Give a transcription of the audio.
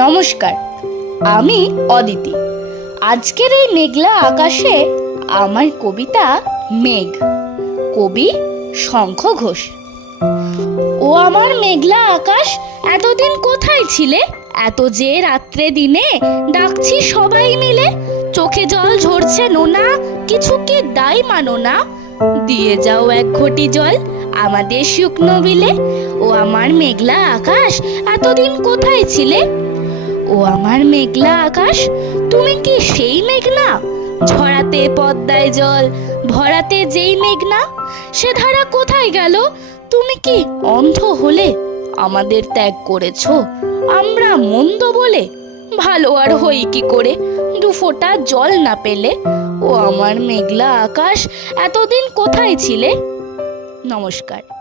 নমস্কার, আমি অদিতি। আজকের এই মেঘলা আকাশে আমার কবিতা মেঘ, কবি শঙ্খ ঘোষ। ও আমার মেঘলা আকাশ, এতদিন কোথায় ছিলে? এত যে রাত্রে দিনে ডাকছি সবাই মিলে, চোখে জল ঝরছে নোনা, কিছু কি দায় মানো না? দিয়ে যাও এক ঘটি জল আমাদের শুকনো বিলে। ও আমার মেঘলা আকাশ, এতদিন কোথায় ছিলে? ও আমার মেঘলা আকাশ, তুমি কি সেই মেঘ না? ঝরাতে পদ্মায় জল ভরাতে যেই মেঘ না, সে ধারা কোথায় গেল? তুমি কি অন্ধ হলে আমাদের ত্যাগ করেছো আমরা মন্দ বলে? ভালো আর হই কি করে দু ফোঁটা জল না পেলে? ও আমার মেঘলা আকাশ, এতদিন কোথায় ছিলে? নমস্কার।